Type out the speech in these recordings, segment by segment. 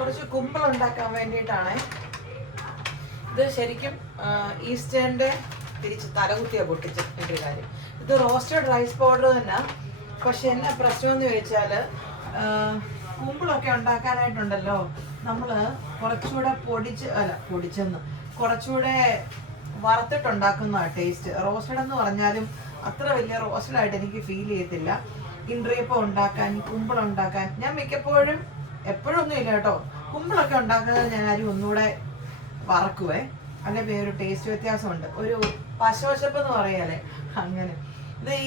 കുറച്ച് കുമ്പിൾ ഉണ്ടാക്കാൻ വേണ്ടിയിട്ടാണ്. ഇത് ശരിക്കും ഈസ്റ്റേണിൻ്റെ തിരിച്ച് തലകുത്തിയാണ് പൊട്ടിച്ച് എൻ്റെ കാര്യം. ഇത് റോസ്റ്റഡ് റൈസ് പൗഡർ തന്നെ. പക്ഷെ എന്നാ പ്രശ്നമെന്ന് ചോദിച്ചാൽ കുമ്പിളൊക്കെ ഉണ്ടാക്കാനായിട്ടുണ്ടല്ലോ നമ്മൾ കുറച്ചുകൂടെ കുറച്ചുകൂടെ വറുത്തിട്ടുണ്ടാക്കുന്നതാണ് ടേസ്റ്റ്. റോസ്റ്റഡ് എന്ന് പറഞ്ഞാലും അത്ര വലിയ റോസ്റ്റഡായിട്ട് എനിക്ക് ഫീൽ ചെയ്യത്തില്ല. ഇൻട്രിയപ്പം ഉണ്ടാക്കാൻ, കുമ്പിളുണ്ടാക്കാൻ ഞാൻ മിക്കപ്പോഴും, എപ്പോഴൊന്നും ഇല്ല കേട്ടോ, കുമ്പിളൊക്കെ ഉണ്ടാക്കുന്നത് ഞാൻ ആരും ഒന്നുകൂടെ വറക്കുവേ. അല്ലെങ്കിൽ ഒരു ടേസ്റ്റ് വ്യത്യാസമുണ്ട്, ഒരു പശവശപ്പ് എന്ന് പറയാല്ലേ, അങ്ങനെ. ഇത് ഈ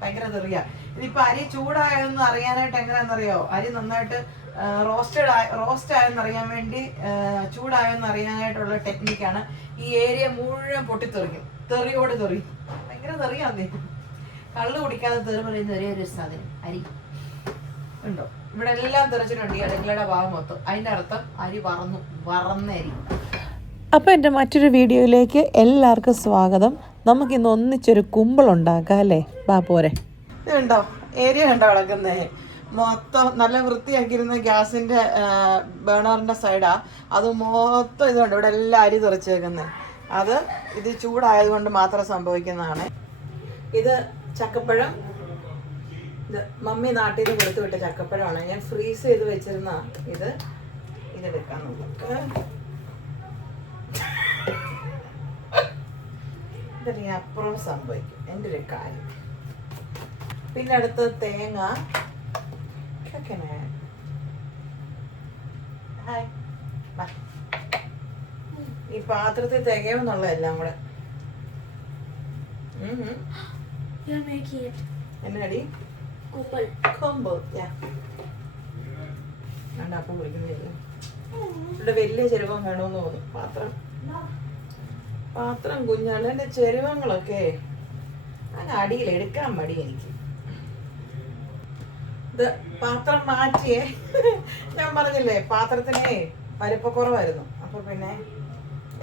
ഭയങ്കര തെറിയ. ഇതിപ്പോൾ അരി ചൂടായെന്ന് അറിയാനായിട്ട് എങ്ങനെയാണെന്നറിയോ? അരി നന്നായിട്ട് റോസ്റ്റ് ആയെന്ന് അറിയാൻ വേണ്ടി, ചൂടായെന്ന് അറിയാനായിട്ടുള്ള ടെക്നിക്കാണ്. ഈ ഏരിയ മുഴുവൻ പൊട്ടിത്തെറിക്കും, തെറിയോട് തെറി, ഭയങ്കര തെറിയാന്നേ. കള്ള് കുടിക്കാതെ തെറി പറയുന്ന ഒരേ ഒരു സാധനം അരി ഉണ്ടോ? ഇവിടെ എല്ലാം തെറിച്ചിട്ടുണ്ട് ഈ അടുക്കളയുടെ ഭാഗം മൊത്തം. അതിൻ്റെ അർത്ഥം അരി വറന്ന അരി. അപ്പോൾ എൻ്റെ മറ്റൊരു വീഡിയോയിലേക്ക് എല്ലാവർക്കും സ്വാഗതം. നമുക്കിന്ന് ഒന്നിച്ചൊരു കുമ്പിളുണ്ടാക്കാം അല്ലേ? പോരെ. ഇതുണ്ടോ ഏരിയ കണ്ടോ കിടക്കുന്നേ? മൊത്തം നല്ല വൃത്തിയാക്കിയിരുന്ന ഗ്യാസിൻ്റെ ബേണറിൻ്റെ സൈഡാ. അത് മൊത്തം ഇതുണ്ട്. ഇവിടെ എല്ലാം അരി തെറിച്ചേക്കുന്നത്. ഇത് ചൂടായതുകൊണ്ട് മാത്രം സംഭവിക്കുന്നതാണ്. ഇത് ചക്കപ്പഴം. ഇത് മമ്മി നാട്ടിൽ നിന്ന് കൊടുത്തു വിട്ട ചക്കപ്പഴമാണ്. ഞാൻ ഫ്രീസ് ചെയ്ത് വെച്ചിരുന്ന ഇതെടുക്കാൻ നോക്കാം. ഇതല്ലേ അപ്പുറം സംഭവിക്കും എൻ്റെ ഒരു കാര്യം. പിന്നെ അടുത്ത് തേങ്ങ. ഈ പാത്രത്തിൽ തികയുമെന്നുള്ള എല്ലാം കൂടെ. എന്നാടി കൊമ്പ് അപ്പം വിളിക്കുന്നില്ല. ഇവിടെ വലിയ ചെരുവം വേണമെന്ന് തോന്നുന്നു. പാത്രം കുഞ്ഞാണ്. എൻ്റെ ചെരുവങ്ങളൊക്കെ അങ്ങനെ അടിയിൽ എടുക്കാൻ മടി എനിക്ക്. ഇത് പാത്രം മാറ്റിയേ. ഞാൻ പറഞ്ഞില്ലേ പാത്രത്തിനെ വലിപ്പക്കുറവായിരുന്നു. അപ്പോൾ പിന്നെ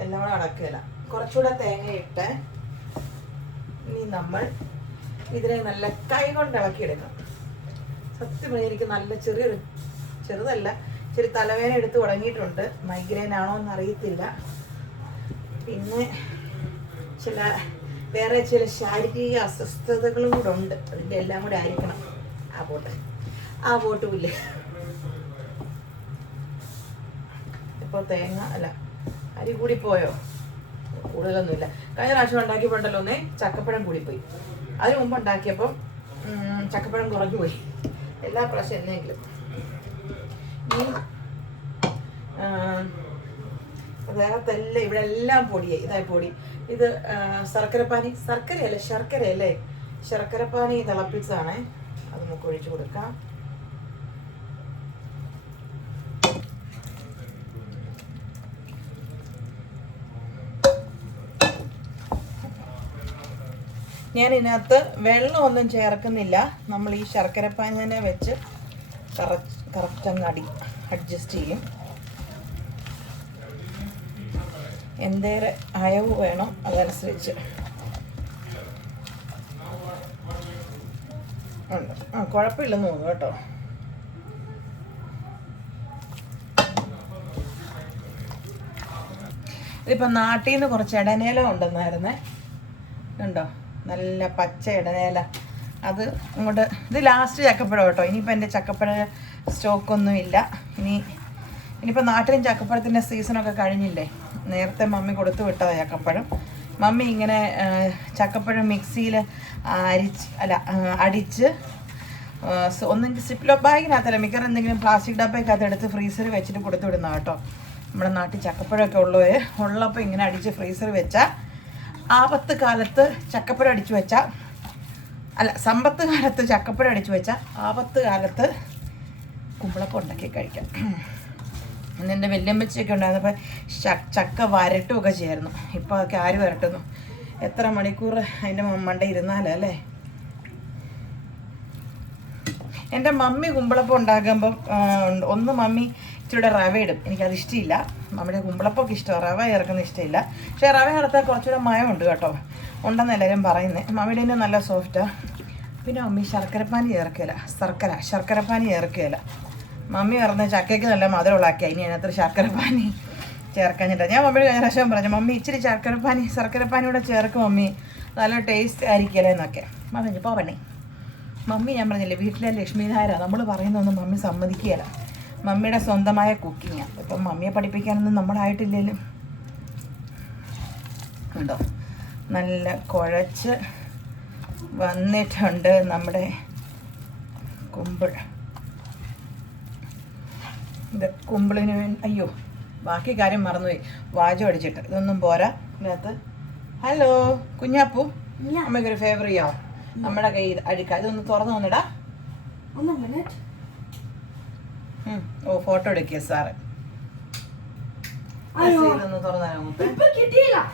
എല്ലാം കൂടെ അടക്കില്ല. കുറച്ചുകൂടെ തേങ്ങ ഇട്ട് ഇനി നമ്മൾ ഇതിനെ നല്ല കൈ കൊണ്ട് ഇളക്കിയെടുക്കണം. സത്യം പറഞ്ഞാൽ എനിക്ക് നല്ല ചെറുതല്ല, ഇച്ചിരി തലവേദന എടുത്ത് തുടങ്ങിയിട്ടുണ്ട്. മൈഗ്രെയിൻ ആണോ എന്നറിയത്തില്ല. പിന്നെ വേറെ ചില ശാരീരിക അസ്വസ്ഥതകളും കൂടെ ഉണ്ട്. അതിൻ്റെ എല്ലാം കൂടെ ആയിരിക്കണം. ആ പോട്ടുമില്ലേ. ഇപ്പോൾ അരി കൂടിപ്പോയോ? കൂടുതലൊന്നുമില്ല. കഴിഞ്ഞ പ്രാവശ്യം ഉണ്ടാക്കിയപ്പോണ്ടല്ലോ ചക്കപ്പഴം കൂടിപ്പോയി. അതിന് മുമ്പ് ഉണ്ടാക്കിയപ്പം ചക്കപ്പഴം കുറഞ്ഞു പോയി. എല്ലാ പ്രാവശ്യം എന്നെങ്കിലും വേറെത്തെല്ലാം ഇവിടെ എല്ലാം പൊടിയായി. ഇതായി പൊടി. ഇത് ശർക്കരയല്ലേ, ശർക്കരപ്പാനി തിളപ്പിച്ചതാണേ. അത് നമുക്ക് ഒഴിച്ചു കൊടുക്കാം. ഞാൻ ഇതിനകത്ത് വെള്ളമൊന്നും ചേർക്കുന്നില്ല. നമ്മൾ ഈ ശർക്കരപ്പാനിനെ വെച്ച് കറക്റ്റ് അങ്ങ് അഡ്ജസ്റ്റ് ചെയ്യും. എന്തേറെ അയവ് വേണം അതനുസരിച്ച്. കുഴപ്പമില്ലെന്ന് തോന്നുന്നു കേട്ടോ. ഇതിപ്പോൾ നാട്ടിൽ നിന്ന് കുറച്ച് ഇടനേല കൊണ്ടുവന്നായിരുന്നേ. ഉണ്ടോ നല്ല പച്ച ഇടനേല. അത് ഇങ്ങോട്ട് ഇത് ലാസ്റ്റ് ചക്കപ്പഴം കേട്ടോ. ഇനിയിപ്പോൾ എൻ്റെ ചക്കപ്പഴ സ്റ്റോക്കൊന്നും ഇല്ല. ഇനിയിപ്പോൾ നാട്ടിലും ചക്കപ്പഴത്തിൻ്റെ സീസണൊക്കെ കഴിഞ്ഞില്ലേ. നേരത്തെ മമ്മി കൊടുത്തു വിട്ടതാണ് ചക്കപ്പഴം. മമ്മി ഇങ്ങനെ ചക്കപ്പഴം മിക്സിയിൽ അടിച്ച് ഒന്നെങ്കിൽ സിപ്ലോ ബാഗിനകത്തല്ല, മിക്കവാറും എന്തെങ്കിലും പ്ലാസ്റ്റിക് ഡബ്ബയ്ക്കകത്ത് എടുത്ത് ഫ്രീസറിൽ വെച്ചിട്ട് കൊടുത്തു വിടുന്ന കേട്ടോ. നമ്മുടെ നാട്ടിൽ ചക്കപ്പഴമൊക്കെ ഉള്ളപ്പോൾ ഇങ്ങനെ അടിച്ച് ഫ്രീസറിൽ വെച്ചാൽ ആപത്ത് കാലത്ത് ചക്കപ്പഴം അടിച്ചു വെച്ചാൽ സമ്പത്ത് കാലത്ത് ചക്കപ്പഴം അടിച്ചു വെച്ചാൽ ആപത്ത് കാലത്ത് കുമ്പളപ്പം ഉണ്ടാക്കി കഴിക്കാം. എൻ്റെ വല്യമ്മച്ചയൊക്കെ ഉണ്ടായിരുന്നപ്പോൾ ചക്ക വരട്ടുമൊക്കെ ചെയ്യായിരുന്നു. ഇപ്പോൾ അതൊക്കെ ആര് വരട്ടുന്നു? എത്ര മണിക്കൂർ അതിൻ്റെ മണ്ട ഇരുന്നാലല്ലേ. എൻ്റെ മമ്മി കുമ്പളപ്പം ഉണ്ടാക്കുമ്പം ഒന്ന് മമ്മി ഇച്ചിരി റവ ഇടും. എനിക്കത് ഇഷ്ടമില്ല. മമ്മിയുടെ കുമ്പളപ്പൊക്കെ ഇഷ്ടമാണ്, റവ ചേർക്കുന്ന ഇഷ്ടമില്ല. പക്ഷേ റവ ചേർത്താൽ കുറച്ചുകൂടെ മയമുണ്ട് കേട്ടോ, ഉണ്ടെന്ന് എല്ലാവരും പറയുന്നത്. മമ്മിയുടെ തന്നെ നല്ല സോഫ്റ്റാണ്. പിന്നെ മമ്മി ശർക്കരപ്പാനി ചേർക്കില്ല. ശർക്കരപ്പാനി ചേർക്കില്ല. മമ്മി പറഞ്ഞ ചക്കയ്ക്ക് നല്ല മധുരമുള്ളാക്കിയ ഇനി അതിനകത്ത് ശർക്കരപ്പാനി ചേർക്കാഞ്ഞിട്ടാ. ഞാൻ മമ്മിയോട് കഴിഞ്ഞ പ്രാവശ്യം പറഞ്ഞു, മമ്മി ഇച്ചിരി ശർക്കരപ്പാനി കൂടെ ചേർക്കും മമ്മി, നല്ല ടേസ്റ്റ് ആയിരിക്കല്ലേ എന്നൊക്കെ പറഞ്ഞു. പോവണേ മമ്മി, ഞാൻ പറഞ്ഞില്ലേ വീട്ടിലെ ലക്ഷ്മിനാരാ, നമ്മൾ പറയുന്നൊന്നും മമ്മി സമ്മതിക്കുകയില്ല. മമ്മിയുടെ സ്വന്തമായ കുക്കിങ്ങാണ്. ഇപ്പം മമ്മിയെ പഠിപ്പിക്കാനൊന്നും നമ്മളായിട്ടില്ലേലും ഉണ്ടോ നല്ല കുഴച്ച് വന്നിട്ടുണ്ട് നമ്മുടെ കുമ്പിൾ. ഇത് കുമ്പിളിന് അയ്യോ ബാക്കി കാര്യം മറന്നുപോയി, വാചം അടിച്ചിട്ട് ഇതൊന്നും പോരാ ഇതിനകത്ത്. ഹലോ കുഞ്ഞാപ്പു, അമ്മയ്ക്കൊരു ഫേവർ ചെയ്യാമോ? നമ്മുടെ കൈ അഴുക്ക, ഇതൊന്ന് തുറന്നു വന്നിടാ. ഓ ഫോട്ടോ എടുക്കിയ സാറ് ഇതൊന്ന് തുറന്നു തരാം.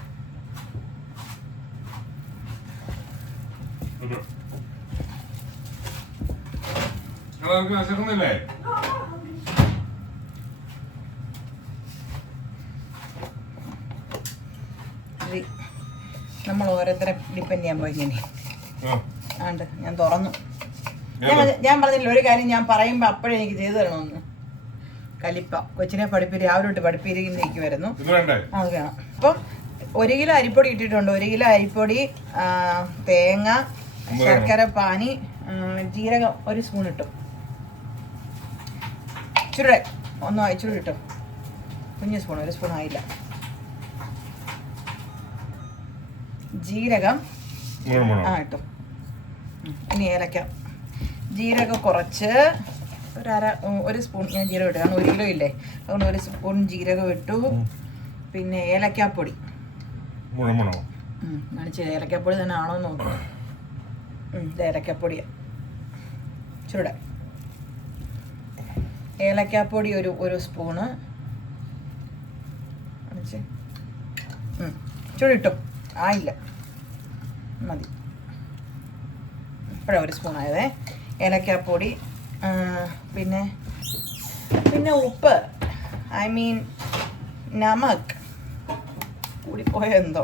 നമ്മൾ ഓരോരുത്തരെ ഡിപ്പെൻഡ് ചെയ്യാൻ പോയി ഇങ്ങനെ ആണ്ട് ഞാൻ തുറന്നു. ഞാൻ പറഞ്ഞില്ല ഒരു കാര്യം, ഞാൻ പറയുമ്പോൾ അപ്പോഴേ എനിക്ക് ചെയ്തു തരണമെന്ന്. കലിപ്പ കൊച്ചിനെ രാവിലെ തൊട്ട് പഠിപ്പിരിക്കുന്നേക്ക് വരുന്നു. അത് വേണം. അപ്പം 1 കിലോ അരിപ്പൊടി ഇട്ടിട്ടുണ്ട്. 1 കിലോ അരിപ്പൊടി, തേങ്ങ, ശർക്കര പാനി, ജീരകം 1 സ്പൂൺ ഇട്ടു. ഇച്ചിരി ഇച്ചിരി ഇട്ടു, കുഞ്ഞ് സ്പൂൺ, 1 സ്പൂൺ ആയില്ല. ജീരകം ഇട്ടു. ഇനി ഏലക്ക, ജീരകം കുറച്ച് 1 സ്പൂൺ ഞാൻ ജീരകം ഇട്ടു, കാരണം 1 കിലോ ഇല്ലേ, അതുകൊണ്ട് 1 സ്പൂൺ ജീരകം ഇട്ടു. പിന്നെ ഏലക്കാപ്പൊടി കാണിച്ച്, ഏലക്കാപ്പൊടി തന്നെ ആണോ എന്ന് നോക്കുക. ഇത് ഏലക്കാപ്പൊടിയാണ്. ചൂട ഏലക്കാപ്പൊടി 1 സ്പൂണ് കാണിച്ച് ചൂടിട്ടു. ആയില്ല, മതി. ഇപ്പോഴാണ് 1 സ്പൂൺ ആയതേ. ഏലക്കാപ്പൊടി, പിന്നെ ഉപ്പ്, നമക്ക് കൂടിപ്പോയ എന്തോ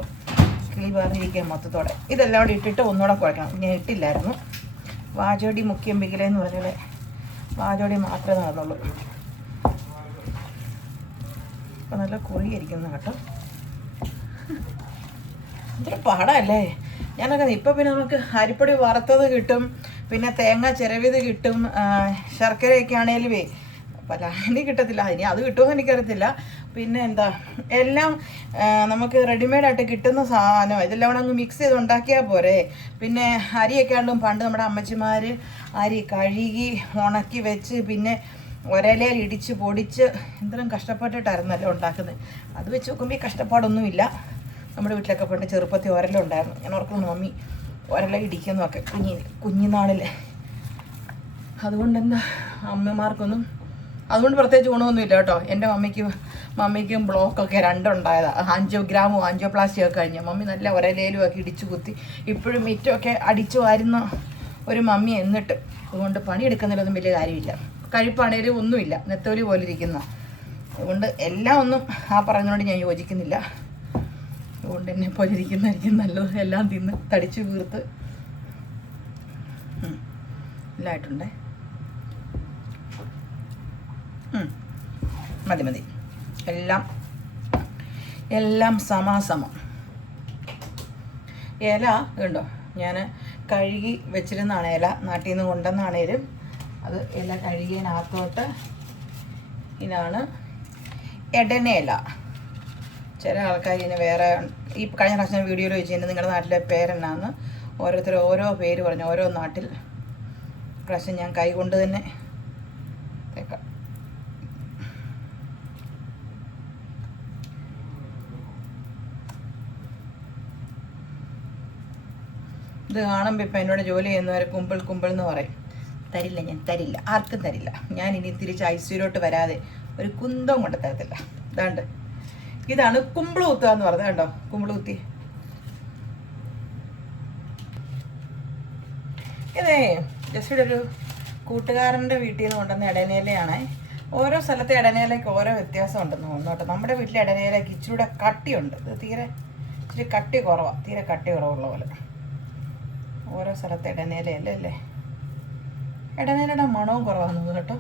കിളി പറഞ്ഞിരിക്കുക മൊത്തത്തോടെ. ഇതെല്ലാം കൂടി ഇട്ടിട്ട് ഒന്നുകൂടെ കുഴക്കണം. ഞാൻ ഇട്ടില്ലായിരുന്നു. വാചോടി മുഖ്യം പികിലെന്ന് പറഞ്ഞാൽ വാചോടി മാത്രമേ നടന്നുള്ളൂ. ഇപ്പം നല്ല കുറിയിരിക്കുന്നു കേട്ടോ. ഇതൊരു പാടല്ലേ ഞാനൊക്കെ. ഇപ്പം പിന്നെ നമുക്ക് അരിപ്പൊടി വറുത്തത് കിട്ടും, പിന്നെ തേങ്ങ ചിരവിയത് കിട്ടും, ശർക്കരയൊക്കെ ആണേലുവേ പലാനി കിട്ടത്തില്ല. ഇനി അത് കിട്ടുമെന്ന് എനിക്കറിയത്തില്ല. പിന്നെ എന്താ എല്ലാം നമുക്ക് റെഡിമെയ്ഡായിട്ട് കിട്ടുന്ന സാധനം. ഇതെല്ലാം കൂടെ അങ്ങ് മിക്സ് ചെയ്ത് ഉണ്ടാക്കിയാൽ പോരെ. പിന്നെ അരിയൊക്കെ ആണ്ടും പണ്ട് നമ്മുടെ അമ്മച്ചിമാർ അരി കഴുകി ഉണക്കി വെച്ച് പിന്നെ ഒരലയിൽ ഇടിച്ച് പൊടിച്ച് എന്തെങ്കിലും കഷ്ടപ്പെട്ടിട്ടായിരുന്നല്ലോ ഉണ്ടാക്കുന്നത്. അത് വെച്ച് നോക്കുമ്പോൾ ഈ കഷ്ടപ്പാടൊന്നുമില്ല. നമ്മുടെ വീട്ടിലൊക്കെ പണ്ട് ചെറുപ്പത്തിൽ ഒരലുണ്ടായിരുന്നു. ഞാൻ ഓർക്കുന്നു മമ്മി ഒരല ഇടിക്കുന്നതൊക്കെ കുഞ്ഞിനാളിൽ. അതുകൊണ്ട് എന്താ അമ്മമാർക്കൊന്നും അതുകൊണ്ട് പ്രത്യേകിച്ച് ഗുണമൊന്നുമില്ല കേട്ടോ. എൻ്റെ മമ്മിക്കും ബ്ലോക്കൊക്കെ 2 ഉണ്ടായതാണ്. ആൻജിയോഗ്രാമും ആൻജിയോപ്ലാസ്റ്റിയും ഒക്കെ കഴിഞ്ഞു. മമ്മി നല്ല ഒരലേലും ഒക്കെ ഇടിച്ചു കുത്തി ഇപ്പോഴും മിറ്റമൊക്കെ അടിച്ചു വാരുന്ന ഒരു മമ്മി. എന്നിട്ട് അതുകൊണ്ട് പണിയെടുക്കുന്നതിലൊന്നും വലിയ കാര്യമില്ല. കഴിപ്പാണേലും ഒന്നുമില്ല, നെത്തോലി പോലെ ഇരിക്കുന്ന. അതുകൊണ്ട് എല്ലാം ഒന്നും ആ പറഞ്ഞതുകൊണ്ട് ഞാൻ യോജിക്കുന്നില്ല. അതുകൊണ്ട് എന്നെ പോലെ ഇരിക്കുന്നതായിരിക്കും നല്ലത്. എല്ലാം തിന്ന് തടിച്ചു വീർത്ത് എല്ലായിട്ടുണ്ടേ. മതി എല്ലാം സമാസമം. ഇല ഉണ്ടോ, ഞാൻ കഴുകി വെച്ചിരുന്നതാണ്. ഇല നാട്ടിൽ നിന്ന് കൊണ്ടുവന്നാണേലും അത് ഇല കഴുകിയതിനകത്തോട്ട് ഇതാണ് എടനയില. ചില ആൾക്കാർ ഇതിന് വേറെ ഈ കഴിഞ്ഞ പ്രാവശ്യം വീഡിയോയിൽ വെച്ചിട്ടുണ്ട് നിങ്ങളുടെ നാട്ടിലെ പേരെന്നാന്ന്. ഓരോരുത്തർ ഓരോ പേര് പറഞ്ഞു. ഓരോ നാട്ടിൽ പ്രാവശ്യം ഞാൻ കൈ കൊണ്ട് തന്നെ തേക്കാം. ഇത് കാണുമ്പോൾ ഇപ്പം എന്നോട് ജോലി ചെയ്യുന്നവരെ കുമ്പിൾ എന്ന് പറയും. തരില്ല, ഞാൻ തരില്ല, ആർക്കും തരില്ല. ഞാൻ ഇനി തിരിച്ച് ഐസിയിലോട്ട് വരാതെ ഒരു കുന്തം കൊണ്ട് തരത്തില്ല. ഇതാണ്ട് ഇതാണ് കുമ്പിള് കുത്തുക എന്ന് പറഞ്ഞത് കണ്ടോ. കുമ്പിള് കുത്തി ഇതേ ജസ്റ്റ് ഒരു കൂട്ടുകാരൻ്റെ വീട്ടിൽ നിന്ന് കൊണ്ടുവന്ന ഇടനേലയാണ്. ഓരോ സ്ഥലത്തെ ഇടനേലയ്ക്ക് ഓരോ വ്യത്യാസം ഉണ്ടെന്ന് തോന്നുന്നു. നമ്മുടെ വീട്ടിലെ ഇടനേലയ്ക്ക് ഇച്ചിരി കട്ടിയുണ്ട്. ഇത് ഇച്ചിരി കട്ടി കുറവാണ്, തീരെ കട്ടി കുറവുള്ള പോലെ. ഓരോ സ്ഥലത്തെ ഇടനേലയല്ലേ. ഇടനേലയുടെ മണവും കുറവാണെന്ന് കേട്ടോ.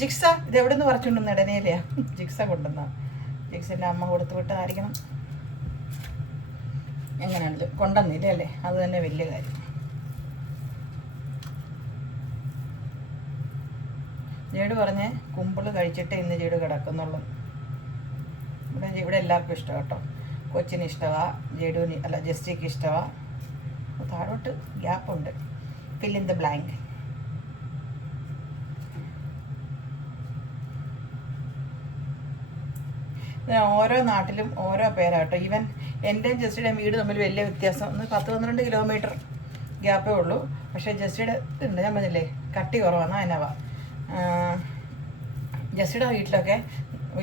ജിക്സ ഇത് എവിടെ നിന്ന് പറിച്ചുകൊണ്ടുവന്ന ഇടനയിലെയാ ജിക്സ കൊണ്ടുവന്ന ജിക്സിൻ്റെ അമ്മ കൊടുത്തു വിട്ടതായിരിക്കണം. എങ്ങനെയാണല്ലോ കൊണ്ടുവന്നില്ല അല്ലേ, അത് തന്നെ വലിയ കാര്യം. ജേഡ് പറഞ്ഞ് കുമ്പിള് കഴിച്ചിട്ട് ഇന്ന് ജേഡ് കിടക്കുന്നുള്ളൂ. ഇവിടെ എല്ലാവർക്കും ഇഷ്ടമാണ് കേട്ടോ. കൊച്ചിന് ഇഷ്ടമാണ്, ജേഡുവിന് അല്ല ജസ്റ്റിക്ക് ഇഷ്ടമാണ്. താഴോട്ട് ഗ്യാപ്പുണ്ട്, ഫിൽ ഇൻ ദ ബ്ലാങ്ക്. ഓരോ നാട്ടിലും ഓരോ പേരാട്ടോ. ഈവൻ എൻ്റെയും ജസ്റ്റിയുടെയും വീട് തമ്മിൽ വലിയ വ്യത്യാസം, ഒന്ന് 10-12 കിലോമീറ്റർ ഗ്യാപ്പേ ഉള്ളൂ. പക്ഷേ ജസ്റ്റിയുടെ ഉണ്ട്, ഞാൻ പറഞ്ഞില്ലേ കട്ടി കുറവാണ് അതിനവാ. ജസ്റ്റിയുടെ വീട്ടിലൊക്കെ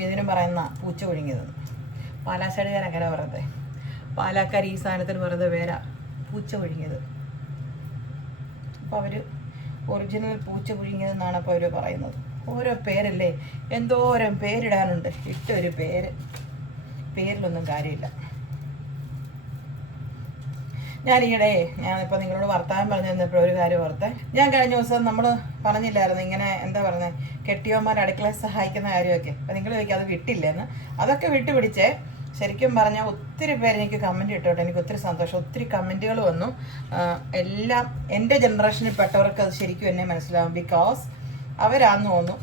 ഇതിനും പറയുന്ന പൂച്ച ഒഴുങ്ങിയത്. പാലാശ്ശേരിക്കാർ അങ്ങനെ പറയുന്നത്, പാലക്കാർ ഈ സാധനത്തിന് പറയുന്നത് പേരാ പൂച്ച ഒഴുങ്ങിയത്. അപ്പോൾ അവർ ഒറിജിനൽ പൂച്ച ഒഴുങ്ങിയതെന്നാണ് അപ്പോൾ അവർ പറയുന്നത്. ഓരോ പേരല്ലേ, എന്തോരം പേരിടാനുണ്ട്. ഇട്ടൊരു പേരിലൊന്നും കാര്യമില്ല. ഞാനിപ്പോൾ നിങ്ങളോട് വർത്താനം പറഞ്ഞു തന്നപ്പോൾ ഒരു കാര്യം ഓർത്തെ. ഞാൻ കഴിഞ്ഞ ദിവസം നമ്മൾ പറഞ്ഞില്ലായിരുന്നു ഇങ്ങനെ എന്താ പറയുന്നത്, കെട്ടിയവന്മാർ അടുക്കളയെ സഹായിക്കുന്ന കാര്യമൊക്കെ. അപ്പോൾ നിങ്ങൾ ചോദിക്കും അത് വിട്ടില്ലെന്ന്. അതൊക്കെ വിട്ടുപിടിച്ചേ. ശരിക്കും പറഞ്ഞാൽ ഒത്തിരി പേര് എനിക്ക് കമൻറ്റ് ഇട്ടോട്ടെ, എനിക്ക് ഒത്തിരി സന്തോഷം. ഒത്തിരി കമൻറ്റുകൾ വന്നു. എല്ലാം എൻ്റെ ജനറേഷനിൽ പെട്ടവർക്ക് അത് ശരിക്കും എന്നെ മനസ്സിലാവും. ബിക്കോസ് അവരാന്ന് തോന്നുന്നു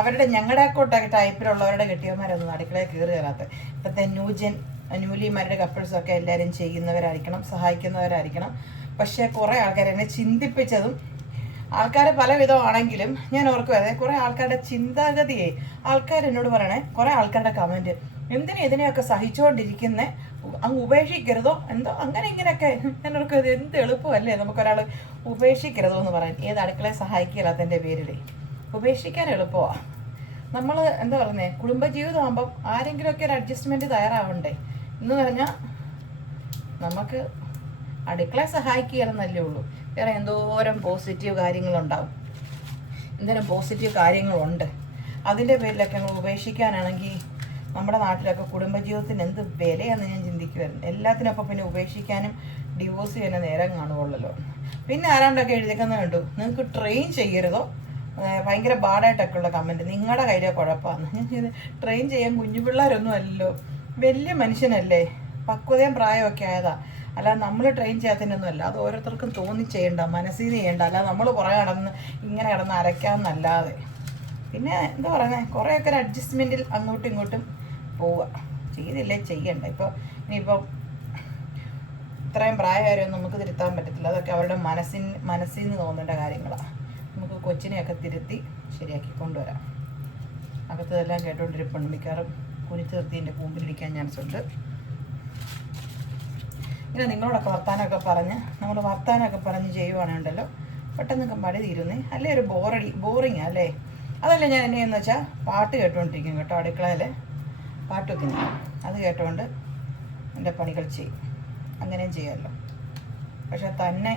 അവരുടെ ഞങ്ങളുടെ ടൈപ്പിലുള്ളവരുടെ കെട്ടിയവന്മാരൊന്നും അടുക്കളയിൽ കയറി കയറാത്ത. ഇപ്പോഴത്തെ ന്യൂലിമാരുടെ കപ്പിൾസൊക്കെ എല്ലാവരും ചെയ്യുന്നവരായിരിക്കണം, സഹായിക്കുന്നവരായിരിക്കണം. പക്ഷേ കുറേ ആൾക്കാർ എന്നെ ചിന്തിപ്പിച്ചതും, ആൾക്കാർ പല വിധമാണെങ്കിലും ഞാൻ ഓർക്കുമായിരുന്നേ കുറേ ആൾക്കാരുടെ ചിന്താഗതിയെ ആൾക്കാർ എന്നോട് പറയണേ. കുറേ ആൾക്കാരുടെ കമൻറ്റ്, എന്തിനാ ഇതിനെയൊക്കെ സഹിച്ചുകൊണ്ടിരിക്കുന്നേ, അങ്ങ് ഉപേക്ഷിക്കരുതോ എന്തോ അങ്ങനെ ഇങ്ങനെയൊക്കെ. ഞാൻ ഓർക്കും ഇത് എന്ത് എളുപ്പമല്ലേ നമുക്കൊരാൾ ഉപേക്ഷിക്കരുതോ എന്ന് പറയാൻ. ഏത് അടുക്കളയെ സഹായിക്കില്ലാത്തതിൻ്റെ പേരിലേ ഉപേക്ഷിക്കാൻ എളുപ്പമാണ്. നമ്മൾ എന്താ പറയുന്നത്, കുടുംബജീവിതം ആകുമ്പം ആരെങ്കിലുമൊക്കെ ഒരു അഡ്ജസ്റ്റ്മെൻറ്റ് തയ്യാറാവണ്ടേ. എന്ന് പറഞ്ഞാൽ നമുക്ക് അടുക്കളയെ സഹായിക്കുകയെന്നല്ലേ ഉള്ളൂ, വേറെ എന്തോരം പോസിറ്റീവ് കാര്യങ്ങളുണ്ടാവും, എന്തോരം പോസിറ്റീവ് കാര്യങ്ങളുണ്ട്. അതിൻ്റെ പേരിലൊക്കെ നമ്മൾ ഉപേക്ഷിക്കാനാണെങ്കിൽ നമ്മുടെ നാട്ടിലൊക്കെ കുടുംബജീവിതത്തിന് എന്ത് വിലയാണെന്ന് ഞാൻ ചിന്തിക്കുമായിരുന്നു. എല്ലാത്തിനൊപ്പം പിന്നെ ഉപേക്ഷിക്കാനും ഡിവോഴ്സ് ചെയ്യാനും നേരം കാണുകയുള്ളല്ലോ. പിന്നെ ആരാണ്ടൊക്കെ എഴുതിക്കുന്നത് കണ്ടു, നിങ്ങൾക്ക് ട്രെയിൻ ചെയ്യരുതോ, ഭയങ്കര ബാഡായിട്ടൊക്കെ ഉള്ള കമൻറ്റ്. നിങ്ങളുടെ കയ്യിലെ കുഴപ്പമാണ്. ഞാൻ ട്രെയിൻ ചെയ്യാൻ കുഞ്ഞു പിള്ളേരൊന്നും അല്ലല്ലോ, വലിയ മനുഷ്യനല്ലേ, പക്വതയും പ്രായമൊക്കെ ആയതാ. അല്ലാതെ നമ്മൾ ട്രെയിൻ ചെയ്യാത്തതിനൊന്നും അല്ല. അത് ഓരോരുത്തർക്കും തോന്നി ചെയ്യണ്ട, മനസ്സിൽ നിന്ന് ചെയ്യണ്ട. അല്ലാതെ നമ്മൾ കുറേ ഇങ്ങനെ കിടന്ന് അരയ്ക്കാമെന്നല്ലാതെ. പിന്നെ എന്താ പറയുന്നത്, കുറേയൊക്കെ ഒരു അഡ്ജസ്റ്റ്മെൻറ്റിൽ അങ്ങോട്ടും ഇങ്ങോട്ടും പോവുക. ചെയ്തില്ലേ ചെയ്യണ്ട. ഇനിയിപ്പം ഇത്രയും പ്രായമായാലും നമുക്ക് തിരുത്താൻ പറ്റത്തില്ല. അതൊക്കെ അവരുടെ മനസ്സിൽ നിന്ന് തോന്നേണ്ട കാര്യങ്ങളാണ്. നമുക്ക് കൊച്ചിനെയൊക്കെ തിരുത്തി ശരിയാക്കി കൊണ്ടുവരാം. അകത്തതെല്ലാം കേട്ടുകൊണ്ടിരിപ്പുണ്ട്. മിക്കവാറും കുനിച്ച് നിർത്തിൻ്റെ കൂമ്പിലിരിക്കാൻ ചാൻസ് ഉണ്ട്. ഇങ്ങനെ നിങ്ങളോടൊക്കെ വർത്താനമൊക്കെ പറഞ്ഞ് ചെയ്യുവാണുണ്ടല്ലോ, പെട്ടെന്നൊക്കെ മടി തീരുന്നേ. അല്ലേ ഒരു ബോറിങ്ങാ അല്ലേ. അതല്ലേ ഞാൻ എന്നെയെന്ന് വെച്ചാൽ പാട്ട് കേട്ടുകൊണ്ടിരിക്കും കേട്ടോ. അടുക്കളയിൽ പാട്ട് വെക്കുന്നു, അത് കേട്ടുകൊണ്ട് എൻ്റെ പണികൾ ചെയ്യും. അങ്ങനെയും ചെയ്യാമല്ലോ. പക്ഷെ തന്നെ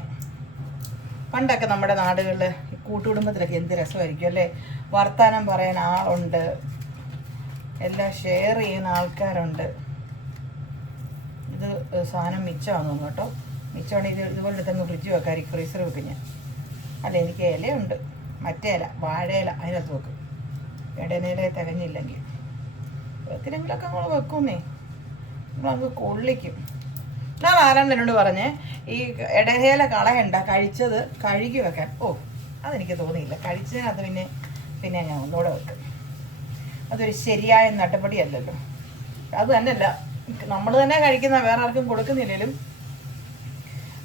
പണ്ടൊക്കെ നമ്മുടെ നാടുകളിൽ കൂട്ടുകുടുംബത്തിലൊക്കെ എന്ത് രസമായിരിക്കും അല്ലേ. വർത്താനം പറയാൻ ആളുണ്ട്, എല്ലാം ഷെയർ ചെയ്യുന്ന ആൾക്കാരുണ്ട്. ഇത് സാധനം മിച്ചമാണെന്ന് തോന്നുന്നു കേട്ടോ. മിച്ചമാണെങ്കിൽ ഇതുപോലെ തന്നെ ഫ്രിഡ്ജ് വെക്കാമായിരിക്കും, ഫ്രീസർ വെക്കും ഞാൻ. അല്ല എനിക്ക് ഇലയുണ്ട്, മറ്റേ ഇല വാഴയില അതിനകത്ത് വെക്കും. ഇടനയില തികഞ്ഞില്ലെങ്കിൽ എത്തിനെങ്കിലൊക്കെ നമ്മൾ വെക്കുന്നേ, നമ്മളങ്ങ് കൊള്ളിക്കും. ഞാൻ ആരാണ്ട് എന്നോട് പറഞ്ഞേ ഈ ഇടനയില കളയണ്ട, കഴിച്ചത് കഴുകി വെക്കാൻ. അതെനിക്ക് തോന്നിയില്ല. കഴിച്ചതിനകത്ത് പിന്നെ ഞാൻ ഒന്നുകൂടെ വെക്കും. അതൊരു ശരിയായ നടപടിയല്ലല്ലോ. അത് തന്നെയല്ല, നമ്മൾ തന്നെ കഴിക്കുന്ന വേറെ ആർക്കും കൊടുക്കുന്നില്ലെങ്കിലും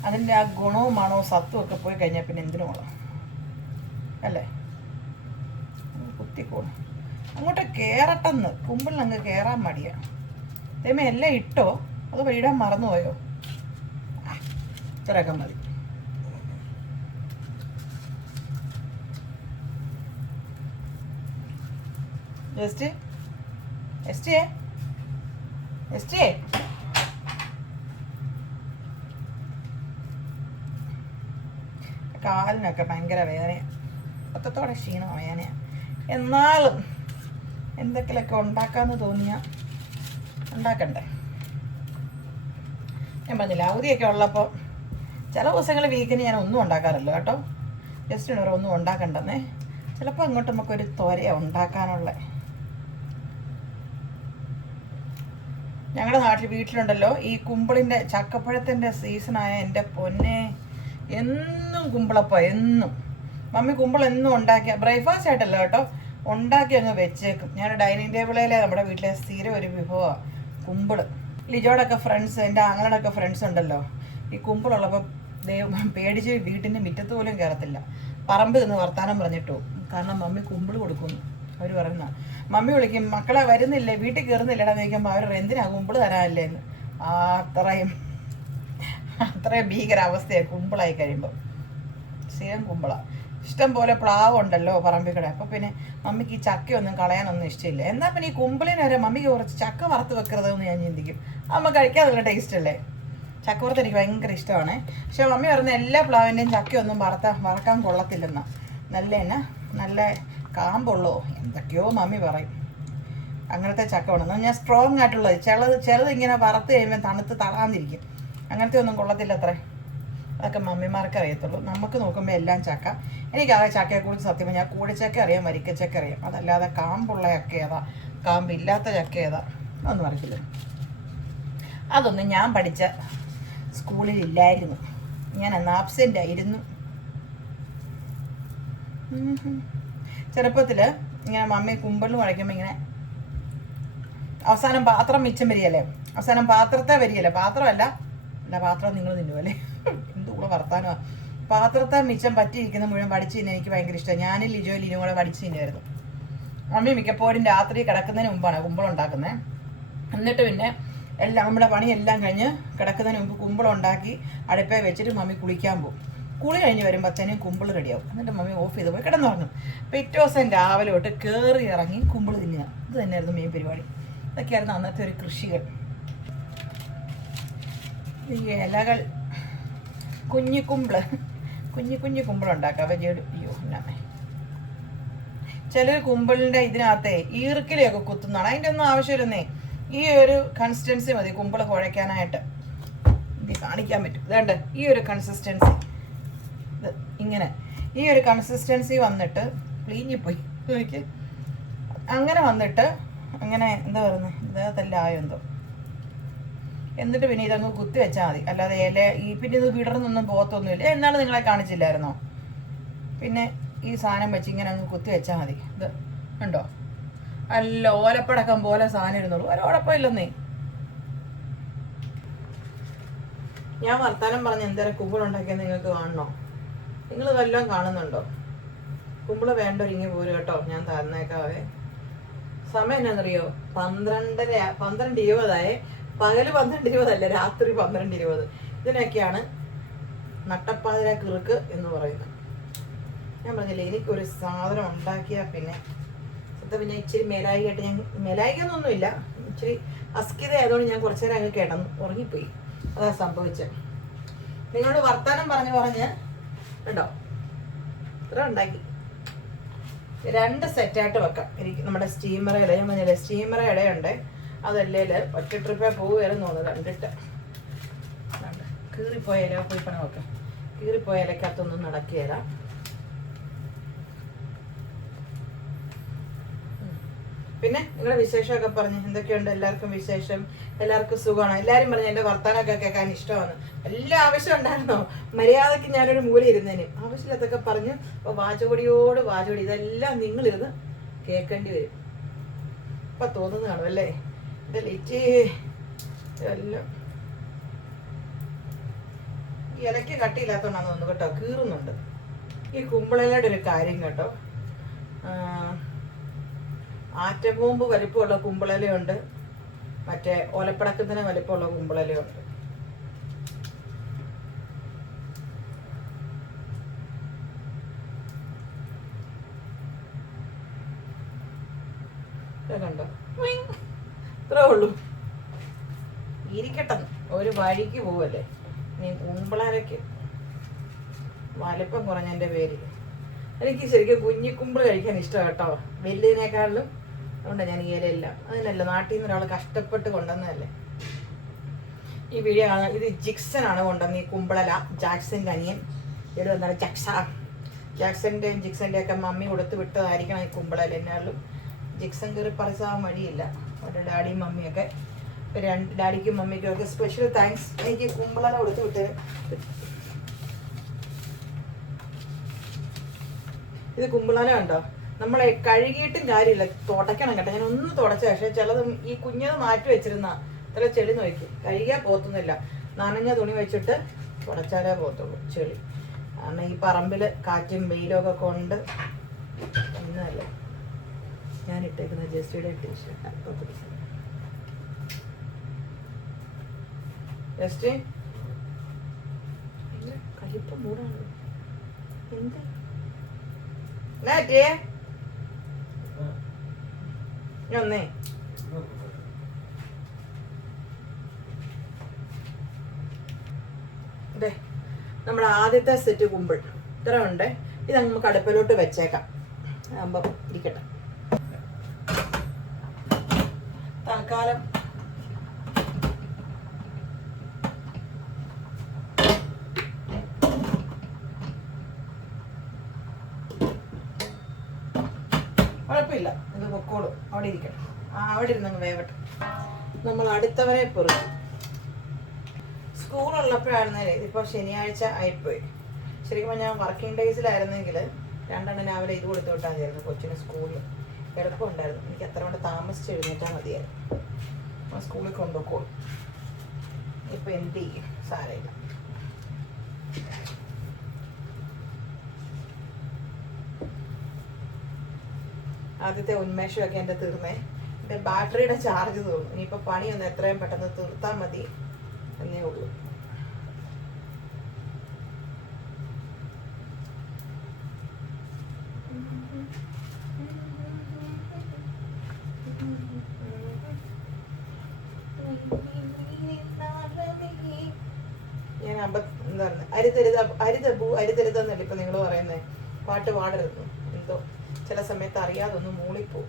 അതിൻ്റെ ആ ഗുണവും മണവും സത്വവും ഒക്കെ പോയി കഴിഞ്ഞാൽ പിന്നെ എന്തിനു വേണം അല്ലേ. കുത്തിക്കോണം അങ്ങോട്ട് കയറട്ടെന്ന്, കുമ്പിളിനങ്ങ് കയറാൻ മടിയാണ്. ദൈവമേ എല്ലാം ഇട്ടോ അത് ഇടാൻ മറന്നുപോയോ? ഇത്രയൊക്കെ മതി. കാലിനൊക്കെ ഭയങ്കര വേദനയാണ്, മൊത്തത്തോടെ ക്ഷീണം വേദനയാണ്. എന്നാലും എന്തൊക്കെയൊക്കെ ഉണ്ടാക്കാമെന്ന് തോന്നിയാൽ ഉണ്ടാക്കണ്ടേ. ഞാൻ പറഞ്ഞില്ല അവധിയൊക്കെ ഉള്ളപ്പോൾ ചില ദിവസങ്ങൾ വീക്കിന് ഞാൻ ഒന്നും ഉണ്ടാക്കാറില്ല കേട്ടോ. ജസ്റ്റ് ഒന്നും ഉണ്ടാക്കണ്ടെന്നേ. ചിലപ്പോൾ അങ്ങോട്ട് നമുക്കൊരു തോരയാണ് ഉണ്ടാക്കാനുള്ള. ഞങ്ങളുടെ നാട്ടിൽ വീട്ടിലുണ്ടല്ലോ ഈ കുമ്പിളിൻ്റെ ചക്കപ്പഴത്തിൻ്റെ സീസണായ എൻ്റെ പൊന്നെ, എന്നും കുമ്പിളപ്പം, എന്നും. മമ്മി കുമ്പിൾ എന്നും ഉണ്ടാക്കിയ ബ്രേക്ക്ഫാസ്റ്റ് ആയിട്ടല്ല കേട്ടോ, ഉണ്ടാക്കി അങ്ങ് വെച്ചേക്കും. ഞാൻ ഡൈനിങ് ടേബിളിലെ നമ്മുടെ വീട്ടിലെ സ്ഥിരം ഒരു വിഭവമാണ് കുമ്പിൾ. ലിജോടൊക്കെ ഫ്രണ്ട്സ്, എൻ്റെ ആങ്ങളുടെയൊക്കെ ഫ്രണ്ട്സ് ഉണ്ടല്ലോ, ഈ കുമ്പിളുള്ളപ്പോൾ ദൈവം പേടിച്ച് വീട്ടിൻ്റെ മുറ്റത്ത് പോലും കയറത്തില്ല. പറമ്പ് നിന്ന് വർത്താനം പറഞ്ഞിട്ടു, കാരണം മമ്മി കുമ്പിൾ കൊടുക്കുന്നു. അവർ പറയുന്ന മമ്മി വിളിക്കും, മക്കളെ വരുന്നില്ലേ, വീട്ടിൽ കയറുന്നില്ലടാന്ന് ചോദിക്കുമ്പോൾ അവർ എന്തിനാ കുമ്പിൾ തരാനല്ലേ എന്ന്. അത്രയും ഭീകരാവസ്ഥയാണ് കുമ്പിളായി കഴിയുമ്പോൾ. സ്ഥിരം കുമ്പിളാണ്. ഇഷ്ടം പോലെ പ്ലാവ് ഉണ്ടല്ലോ പറമ്പിക്കടെ. അപ്പോൾ പിന്നെ മമ്മിക്ക് ഈ ചക്കയൊന്നും കളയാനൊന്നും ഇഷ്ടമില്ല. എന്നാൽ പിന്നെ ഈ കുമ്പിളിന് വരെ മമ്മിക്ക് കുറച്ച് ചക്ക വറുത്ത് വെക്കരുതെന്ന് ഞാൻ ചിന്തിക്കും. അമ്മ കഴിക്കാൻ നല്ല ടേസ്റ്റ് അല്ലേ. ചക്ക വറുത്ത് എനിക്ക് ഭയങ്കര ഇഷ്ടമാണ്. പക്ഷെ മമ്മി പറയുന്ന എല്ലാ പ്ലാവിൻ്റെയും ചക്കയൊന്നും വറക്കാൻ കൊള്ളത്തില്ലെന്നാ. നല്ല കാമ്പുള്ളോ എന്തൊക്കെയോ മമ്മി പറയും. അങ്ങനത്തെ ചക്ക വേണം. ഞാൻ സ്ട്രോങ് ആയിട്ടുള്ളത്, ചിലത് ഇങ്ങനെ വറുത്ത് കഴിയുമ്പോൾ തണുത്ത് തളാന്നിരിക്കും. അങ്ങനത്തെ ഒന്നും കൊള്ളത്തില്ല അത്രേ. അതൊക്കെ മമ്മിമാർക്ക് അറിയത്തുള്ളൂ. നമുക്ക് നോക്കുമ്പോൾ എല്ലാം ചക്ക. എനിക്കാകെ ചക്കയെക്കുറിച്ച് സത്യം പറഞ്ഞാൽ കൂടിച്ചക്ക അറിയാം, വരിക്കച്ചക്ക അറിയാം. അതല്ലാതെ കാമ്പുള്ള ചക്ക ഏതാ, കാമ്പില്ലാത്ത ചക്ക ഏതാ ഒന്നും അറിയില്ല. അതൊന്നും ഞാൻ പഠിച്ച സ്കൂളിലില്ലായിരുന്നു. ഞാൻ അന്ന് ആബ്സെൻ്റ് ആയിരുന്നു. ചെറുപ്പത്തിൽ ഇങ്ങനെ മമ്മി കുമ്പിളിൽ വഴയ്ക്കുമ്പോൾ ഇങ്ങനെ അവസാനം പാത്രം മിച്ചം വരികയല്ലേ, അവസാനം പാത്രത്തെ വരികയല്ലേ, പാത്രമല്ല പാത്രം നിങ്ങൾ തിന്നുമല്ലേ, എന്തുകൂടെ വർത്താനോ. പാത്രത്തെ മിച്ചം പറ്റിയിരിക്കുന്ന മുഴുവൻ വടിച്ച് തിന്നാൻ എനിക്ക് ഭയങ്കര ഇഷ്ടമാണ്. ഞാനും ലിനും കൂടെ വടിച്ച് തിന്നായിരുന്നു. മമ്മി മിക്കപ്പോഴും രാത്രി കിടക്കുന്നതിന് മുമ്പാണ് കുമ്പിളുണ്ടാക്കുന്നത്. എന്നിട്ട് പിന്നെ നമ്മുടെ പണിയെല്ലാം കഴിഞ്ഞ് കിടക്കുന്നതിന് മുമ്പ് കുമ്പിളുണ്ടാക്കി അടുപ്പേ വെച്ചിട്ട് മമ്മി കുളിക്കാൻ പോകും. കുളി കഴിഞ്ഞ് വരുമ്പോഴത്തേനും കുമ്പിൾ റെഡിയാവും. എന്നിട്ട് മമ്മി ഓഫ് ചെയ്ത് പോയി കിടന്നുറങ്ങും. പിറ്റേ ദിവസം രാവിലെ തൊട്ട് കയറി ഇറങ്ങി കുമ്പിൾ തിന്നുക. ഇത് തന്നെയായിരുന്നു മെയിൻ പരിപാടി. ഇതൊക്കെയായിരുന്നു അന്നത്തെ ഒരു കൃഷികൾ. ഈ ഇലകൾ കുഞ്ഞു കുമ്പിളുണ്ടാക്കാം. വെജിയുടെ ചിലർ കുമ്പിളിൻ്റെ ഇതിനകത്തെ ഈർക്കിലൊക്കെ കുത്തുന്നതാണ്. അതിൻ്റെ ഒന്നും ആവശ്യമില്ലെന്നേ. ഈ ഒരു കൺസിസ്റ്റൻസി മതി കുമ്പിൾ കുഴയ്ക്കാനായിട്ട്. ഇത് കാണിക്കാൻ പറ്റും. ഇതുണ്ട് ഈ ഒരു കൺസിസ്റ്റൻസി. ഇത് ഇങ്ങനെ ഈ ഒരു കൺസിസ്റ്റൻസി വന്നിട്ട് പ്ലീഞ്ഞിപ്പോയി എനിക്ക്. അങ്ങനെ വന്നിട്ട് അങ്ങനെ എന്താ പറയുന്നത്, ഇതെല്ലാം ആയോ എന്തോ. എന്നിട്ട് പിന്നെ ഇതങ്ങ് കുത്തി വെച്ചാൽ മതി. അല്ലാതെ പിന്നെ ഇത് വിടർന്നൊന്നും പോകത്തൊന്നുമില്ല. എന്നാലും നിങ്ങളെ കാണിച്ചില്ലായിരുന്നോ. പിന്നെ ഈ സാധനം വെച്ച് ഇങ്ങനെ അങ്ങ് കുത്തി വെച്ചാൽ മതി. ഇത് ഉണ്ടോ, അല്ല ഓലപ്പടക്കം പോലെ സാധനം ഇരുന്നുള്ളൂ. ഒരോടൊപ്പം ഇല്ലെന്നേ. ഞാൻ വർത്താനം പറഞ്ഞ് എന്തേരം കുമ്പിളുണ്ടാക്കിയെന്ന് നിങ്ങൾക്ക് കാണണോ? നിങ്ങൾ വല്ലതും കാണുന്നുണ്ടോ? കുമ്പിള് വേണ്ടൊരുങ്ങി പോരും കേട്ടോ, ഞാൻ തന്നേക്കാവേ. സമയം എന്നാന്നറിയോ? 12:20. പകല് 12:20 രാത്രി 12:20. ഇതിനൊക്കെയാണ് നട്ടപ്പാതിര കിറുക്ക് എന്ന് പറയുന്നത്. ഞാൻ പറഞ്ഞില്ലേ, എനിക്കൊരു സാധനം ഉണ്ടാക്കിയാൽ പിന്നെ ഇച്ചിരി മേലായിക്കായിട്ട് ഞാൻ മേലായിക്കൊന്നൊന്നുമില്ല, ഇച്ചിരി അസ്കിത ആയതുകൊണ്ട് ഞാൻ കുറച്ചു നേരം അങ്ങ് കിടന്നു ഉറങ്ങിപ്പോയി. അതാ സംഭവിച്ചത്. നിങ്ങളോട് വർത്താനം പറഞ്ഞ് ഉണ്ടോ ഇത്ര ഉണ്ടാക്കി. 2 സെറ്റായിട്ട് വെക്കാം. എനിക്ക് നമ്മുടെ സ്റ്റീമറ ഇല, ഞാൻ പറഞ്ഞില്ലേ സ്റ്റീമറ ഇലയുണ്ട്. അതല്ലേ ഒറ്റ ട്രിപ്പേ പോകുമായിരുന്നു തോന്നുന്നു. കണ്ടിട്ട് കീറിപ്പോയ ഇല പോയി പണം വെക്കാം. കീറിപ്പോയ ഇലക്കകത്തൊന്നും നടക്കിയല്ല. പിന്നെ നിങ്ങളുടെ വിശേഷമൊക്കെ പറഞ്ഞ് എന്തൊക്കെയുണ്ട്? എല്ലാവർക്കും വിശേഷം, എല്ലാവർക്കും സുഖമാണ്. എല്ലാവരും പറഞ്ഞ് എൻ്റെ വർത്താനമൊക്കെ കേൾക്കാൻ ഇഷ്ടമാണ്. എല്ലാ ആവശ്യം ഉണ്ടായിരുന്നോ? മര്യാദയ്ക്ക് ഞാനൊരു മൂല ഇരുന്നേന്. ആവശ്യമില്ലാത്തൊക്കെ പറഞ്ഞ് ഇപ്പോൾ വാചകോടിയോട് വാചകോടി ഇതെല്ലാം നിങ്ങളിരുന്ന് കേൾക്കേണ്ടി വരും. ഇപ്പം തോന്നുന്നു കാണും അല്ലേ? എൻ്റെ ലിറ്റി എല്ലാം ഈ ഇലയ്ക്ക് കട്ടിയില്ലാത്തതുകൊണ്ടാന്ന് തോന്നുന്നു കേട്ടോ, കീറുന്നുണ്ട്. ഈ കുമ്പളയുടെ ഒരു കാര്യം കേട്ടോ, ആറ്റബോംബ് വലിപ്പമുള്ള കുമ്പളലയുണ്ട്, മറ്റേ ഓലപ്പടക്കത്തിന് വലിപ്പമുള്ള കുമ്പളലയുണ്ട്. കണ്ടോ, ഇത്രേ ഉള്ളൂ. ഇരിക്കട്ടെ, ഒരു വഴിക്ക് പോവല്ലേ. നീ കുമ്പളരയ്ക്ക് വലിപ്പം കുറഞ്ഞതിൻ്റെ പേര്. എനിക്ക് ശരിക്കും കുഞ്ഞിക്കുമ്പിൾ കഴിക്കാൻ ഇഷ്ടമാണ് കേട്ടോ, വലുതിനേക്കാളിലും. അതുകൊണ്ട് ഞാൻ ഈ ഇലയില്ല. അതിനല്ല, നാട്ടിൽ നിന്ന് ഒരാൾ കഷ്ടപ്പെട്ട് കൊണ്ടുവന്നതല്ലേ. ഈ വീഡിയോ കാണാൻ ഇത് ജിക്സൺ ആണ് കൊണ്ടുവന്ന് ഈ കുമ്പളല. ജാക്സൻ്റെ അനിയൻ ഇവിടെ വന്നാണ് ജാക്സൻ്റെയും ജിക്സൻ്റെയും ഒക്കെ മമ്മി കൊടുത്ത് വിട്ടതായിരിക്കണം ഈ കുമ്പളയിൽ. എന്നാലും ജിക്സൺ കയറി പറിച്ചാൻ വഴിയില്ല. അവരുടെ ഡാഡിയും മമ്മിയൊക്കെ ഡാഡിക്കും മമ്മിക്കും ഒക്കെ സ്പെഷ്യൽ താങ്ക്സ്. എനിക്ക് കുമ്പളല കൊടുത്ത് വിട്ടത്. ഇത് കുമ്പളല ഉണ്ടോ, നമ്മളെ കഴുകിയിട്ടും കാര്യമില്ല, തുടയ്ക്കണം കേട്ടോ. ഞാൻ ഒന്ന് തുടച്ച, പക്ഷേ ചിലത് ഈ കുഞ്ഞത് മാറ്റി വെച്ചിരുന്ന ഇത്ര ചെളി നോക്കി കഴുകിയാൽ പോത്തുന്നില്ല. നനഞ്ഞ തുണി വെച്ചിട്ട് തുടച്ചാലേ പോത്തുള്ളൂ ചെളി. കാരണം ഈ പറമ്പിൽ കാറ്റും വെയിലും ഒക്കെ കൊണ്ട് ഒന്നല്ല ഞാൻ ഇട്ടേക്കുന്ന ജസ്റ്റിയുടെ ടീഷർട്ട് അല്പം പിടിക്കുന്നത്. ജസ്റ്റ് കലിപ്പം മൂടാണ് എന്താ ഒന്നേ അതെ. നമ്മുടെ ആദ്യത്തെ സെറ്റ് കുമ്പിൾ ഇത്ര ഉണ്ട്. ഇത് നമുക്ക് അടുപ്പിലോട്ട് വെച്ചേക്കാം, ആകുമ്പം ഇരിക്കട്ടെ. തൽക്കാലം കുഴപ്പമില്ല, ഇത് പൊക്കോളും, അവിടെ ഇരിക്കട്ടെ. അവിടെ ഇരുന്നങ്ങ് വേവട്ടെ. നമ്മൾ അടുത്തവരെ പെറുക്കി. സ്കൂളുള്ളപ്പോഴായിരുന്നല്ലേ, ഇതിപ്പോൾ ശനിയാഴ്ച ആയിപ്പോയി. ശരിക്കും ഞാൻ വർക്കിംഗ് ഡേയ്സിലായിരുന്നെങ്കിൽ 2 എണ്ണം രാവിലെ ഇത് കൊടുത്തു വിട്ടാൽ മതിയായിരുന്നു കൊച്ചിന് സ്കൂളിൽ. എളുപ്പമുണ്ടായിരുന്നു, എനിക്ക് അത്ര കൊണ്ട് താമസിച്ച് എഴുന്നേറ്റാൽ മതിയായിരുന്നു. സ്കൂളിൽ കൊണ്ടുപോക്കോളും. ഇപ്പം എന്ത് ചെയ്യും, സാരമില്ല. ആദ്യത്തെ ഉന്മേഷമൊക്കെ എൻ്റെ തീർന്നേ. എൻ്റെ ബാറ്ററിയുടെ ചാർജ് തീർന്നു. ഇനിയിപ്പോൾ പണിയൊന്ന് എത്രയും പെട്ടെന്ന് തീർത്താൽ മതി എന്നേ ഉള്ളൂ. ഞാൻ എന്താ പറയുന്നത്, അരിതരുതെന്നല്ല ഇപ്പം നിങ്ങൾ പറയുന്നത്. പാട്ട് പാടരുത് എന്തോ ചില സമയത്ത് അറിയാതൊന്ന് മൂളിപ്പോവും.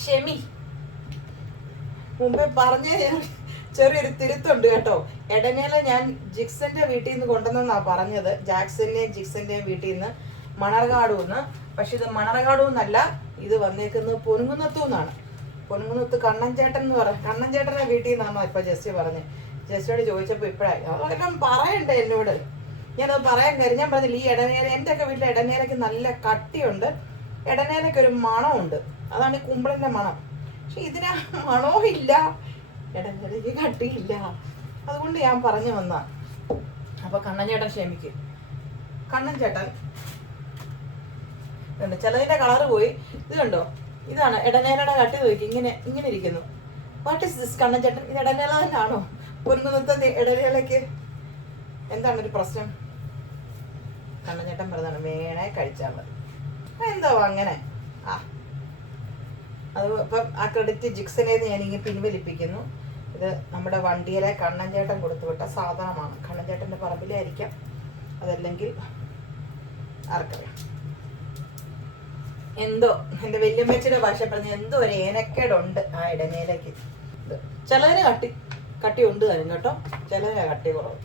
ഷെമി മുമ്പേ പറഞ്ഞ ചെറിയൊരു തിരുത്തുണ്ട് കേട്ടോ. എടനേല ഞാൻ ജിക്സന്റെ വീട്ടിൽ നിന്ന് കൊണ്ടുവന്നാ പറഞ്ഞത്, ജാക്സന്റെയും ജിക്സന്റെയും വീട്ടിൽ നിന്ന് മണർകാടുന്ന്. പക്ഷെ ഇത് മണർകാടുന്നല്ല, ഇത് വന്നേക്കുന്നത് പൊനുങ്ങുന്നത്തുനിന്നാണ്. പൊനുങ്ങുന്നത്ത് കണ്ണൻചേട്ടൻ എന്ന് പറ, കണ്ണൻചേട്ടന്റെ വീട്ടിൽ നിന്നാണോ ഇപ്പൊ ജസ്റ്റ് പറഞ്ഞ്. ജസ്റ്റോട് ചോദിച്ചപ്പോൾ ഇപ്പഴായി. അതെല്ലാം പറയണ്ടേ എന്നോട്, ഞാനത് പറയാൻ കാര്യം. ഞാൻ പറഞ്ഞില്ല, ഈ ഇടനേല എൻ്റെയൊക്കെ വീട്ടിലെ ഇടനേലയ്ക്ക് നല്ല കട്ടിയുണ്ട്, ഇടനേലയ്ക്ക് ഒരു മണമുണ്ട്. അതാണ് ഈ കുമ്പിളിന്റെ മണം. പക്ഷെ ഇതിന് മണവും ഇല്ല, ഇടനേലയ്ക്ക് കട്ടിയില്ല. അതുകൊണ്ട് ഞാൻ പറഞ്ഞു വന്ന. അപ്പൊ കണ്ണൻ ചേട്ടൻ ക്ഷമിക്കും. കണ്ണൻ ചേട്ടൻ കണ്ടോ, ചിലതിന്റെ കളറ് പോയി. ഇത് കണ്ടോ, ഇതാണ് ഇടനേലയുടെ കട്ടി നോക്കി, ഇങ്ങനെ ഇങ്ങനെ ഇരിക്കുന്നു. വാട്ട് ഈസ് ദിസ് കണ്ണൻ ചേട്ടൻ? ഇത് ഇടനേല തന്നെയാണോ? പൊന്നുന്നത്തെ ഇടനേലയ്ക്ക് എന്താണ് ഒരു പ്രശ്നം? കണ്ണൻ ചേട്ടൻ പറഞ്ഞതാണ് വേണേ കഴിച്ചാൽ മതി. എന്തോ അങ്ങനെ. അത് ഇപ്പം ആ ക്രെഡിറ്റ് ജിക്സനേന്ന് ഞാനിങ്ങനെ പിൻവലിപ്പിക്കുന്നു. ഇത് നമ്മുടെ വണ്ടിയിലെ കണ്ണൻ ചേട്ടൻ കൊടുത്തുവിട്ട സാധനമാണ്. കണ്ണൻ ചേട്ടൻ്റെ പറമ്പിലായിരിക്കാം, അതല്ലെങ്കിൽ ആർക്കറിയാം. എന്തോ എൻ്റെ വല്യമ്മച്ചിയുടെ ഭാഷ പറഞ്ഞ എന്തോ ഒരു ഏനക്കേടുണ്ട് ആ ഇടനേലയ്ക്ക്. ചിലതിന് കട്ടി ഉണ്ട് തരും കേട്ടോ, ചിലതിന് കട്ടി കുറവ്.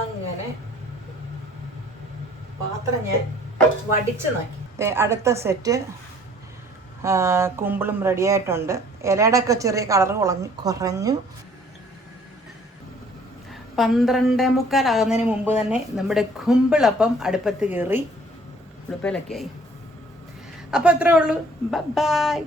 അങ്ങനെ പാത്രം ഞാൻ വടിച്ച് നോക്കി. അടുത്ത സെറ്റ് കുമ്പിളും റെഡിയായിട്ടുണ്ട്. ഇലയുടെ ഒക്കെ ചെറിയ കളർ കുറഞ്ഞു. 12:45 മുമ്പ് തന്നെ നമ്മുടെ കുമ്പിളപ്പം അടുപ്പത്ത് കയറി. ഉടുപ്പയിലൊക്കെ ആയി. അപ്പോൾ അത്രേ ഉള്ളൂ. ബൈ.